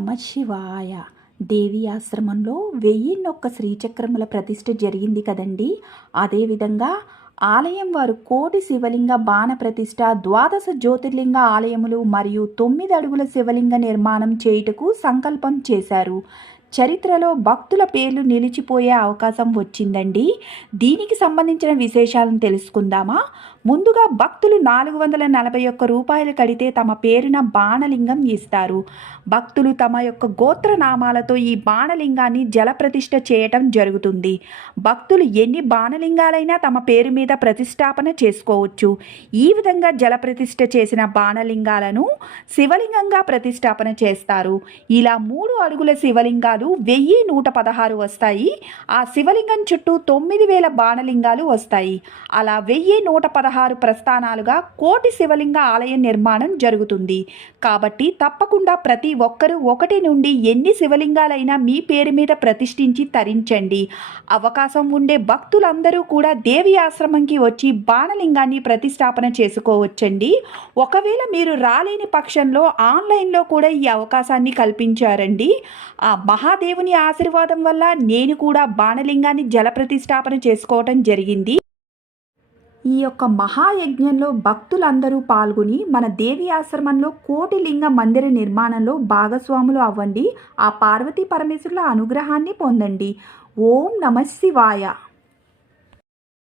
నమ శివాయ దేవి ఆశ్రమంలో వెయ్యిన్నొక్క శ్రీచక్రముల ప్రతిష్ఠ జరిగింది కదండి. అదేవిధంగా ఆలయం వారు కోటి శివలింగ బాణ ప్రతిష్ఠ ద్వాదశ జ్యోతిర్లింగ ఆలయములు మరియు తొమ్మిది అడుగుల శివలింగ నిర్మాణం చేయుటకు సంకల్పం చేశారు. చరిత్రలో భక్తుల పేర్లు నిలిచిపోయే అవకాశం వచ్చిందండి. దీనికి సంబంధించిన విశేషాలను తెలుసుకుందామా? ముందుగా భక్తులు నాలుగు వందల నలభై ఒక్క రూపాయలు కడితే తమ పేరున బాణలింగం ఇస్తారు. భక్తులు తమ యొక్క గోత్రనామాలతో ఈ బాణలింగాన్ని జలప్రతిష్ఠ చేయటం జరుగుతుంది. భక్తులు ఎన్ని బాణలింగాలైనా తమ పేరు మీద ప్రతిష్టాపన చేసుకోవచ్చు. ఈ విధంగా జలప్రతిష్ఠ చేసిన బాణలింగాలను శివలింగంగా ప్రతిష్టాపన చేస్తారు. ఇలా మూడు అడుగుల శివలింగాలు వెయ్యి నూట పదహారు వస్తాయి. ఆ శివలింగం చుట్టూ తొమ్మిది వేల బాణలింగాలు వస్తాయి. అలా వెయ్యి నూట పదహారు ప్రస్థానాలుగా కోటి శివలింగ ఆలయ నిర్మాణం జరుగుతుంది. కాబట్టి తప్పకుండా ప్రతి ఒక్కరూ ఒకటి నుండి ఎన్ని శివలింగాలైనా మీ పేరు మీద ప్రతిష్ఠించి తరించండి. అవకాశం ఉండే భక్తులందరూ కూడా దేవి ఆశ్రమంకి వచ్చి బాణలింగాన్ని ప్రతిష్టాపన చేసుకోవచ్చండి. ఒకవేళ మీరు రాలేని పక్షంలో ఆన్లైన్లో కూడా ఈ అవకాశాన్ని కల్పించారండి. ఆ మహాదేవుని ఆశీర్వాదం వల్ల నేను కూడా బాణలింగాన్ని జలప్రతిష్టాపన చేసుకోవటం జరిగింది. ఈ యొక్క మహాయజ్ఞంలో భక్తులందరూ పాల్గొని మన దేవి ఆశ్రమంలో కోటిలింగ మందిర నిర్మాణంలో భాగస్వాములు అవ్వండి. ఆ పార్వతీ పరమేశ్వరుల అనుగ్రహాన్ని పొందండి. ఓం నమ శివాయ.